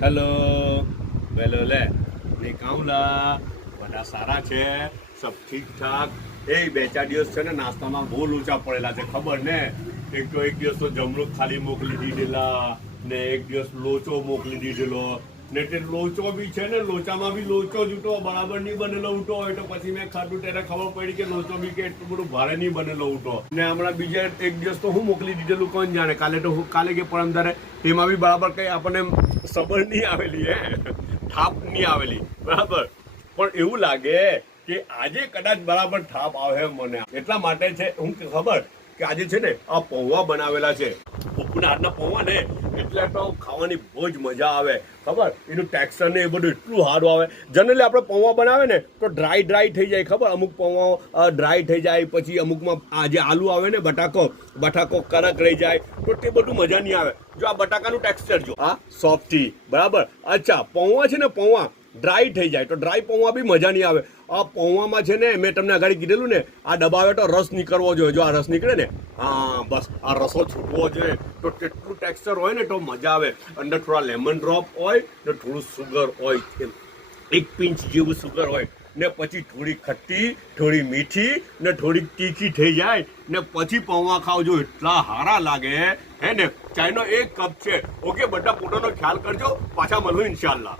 Hello વેલો લે ને કાઉલા બધા સારા છે, સબ ઠીક ઠાક. એ 2-4 દિવસ છે ને નાસ્તામાં બહુ લોચા પડેલા છે, ખબર ને. એક દિવસ તો જમરૂક ખાલી મોકલી દીધેલા ને એક દિવસ લોચો મોકલી દીધેલો ને તે લોચો બી છે ને, લોચામાં બી લોચો જ ઉઠો બરાબર નહીં બનેલો ઉઠો હોય તો પછી મેં ખાધું ત્યારે ખબર પડી કે લોચો બી કે એટલું બધું ભારે નહીં બનેલો ઉઠો. ને હમણાં બીજા એક દિવસ તો હું મોકલી દીધેલું કોણ જાણે, કાલે કે પરમ દાડે એમાં બી બરાબર કઈ આપણને સબર નહીં આવેલી, થાપ નહીં આવેલી બરાબર. પણ એવું લાગે કે આજે કદાચ બરાબર થાપ આવે મને, એટલા માટે છે હું ખબર કે આજે છે ને આ પૌવા બનાવેલા છે, પપ્પુના હાથના પૌવા ને, એટલે તો ખાવાની બહુ જ મજા આવે ખબર. એનું ટેક્સચર ને એ બધું એટલું સારું આવે. જનરલી આપણે પૌવા બનાવે ને તો ડ્રાય થઈ જાય ખબર, અમુક પૌવા ડ્રાય થઈ જાય, પછી અમુકમાં આ જે આલુ આવે ને બટાકો કડક રહી જાય, તો તે બધું મજા નહીં આવે. જો આ બટાકાનું ટેક્સચર જો, આ સોફ્ટી બરાબર. અચ્છા પૌવા છે ને, પૌવા ડ્રાય થઈ જાય તો ડ્રાય પૌવા બી મજા નહીં આવે. આ પૌવામાં છે ને, મેં તમને આગળ કીધેલું ને, આ દબાવે તો રસ નીકળવો જોઈએ. જો આ રસ નીકળે ને, હા બસ આ રસો છૂટવો જોઈએ તો તેટલું ટેક્સચર હોય ને તો મજા આવે. અંદર થોડા લેમન ડ્રોપ હોય ને થોડું સુગર હોય, એક પિંચ જેવું સુગર હોય ને પછી થોડી ખટ્ટી, થોડી મીઠી ને થોડી તીખી થઈ જાય ને પછી પૌવા ખાવજો, એટલા સારા લાગે હે ને. ચાયનો 1 કપ છે. ઓકે, બધા પોતાનો ખ્યાલ કરજો, પાછા મળું ઇન્શાલ્લાહ.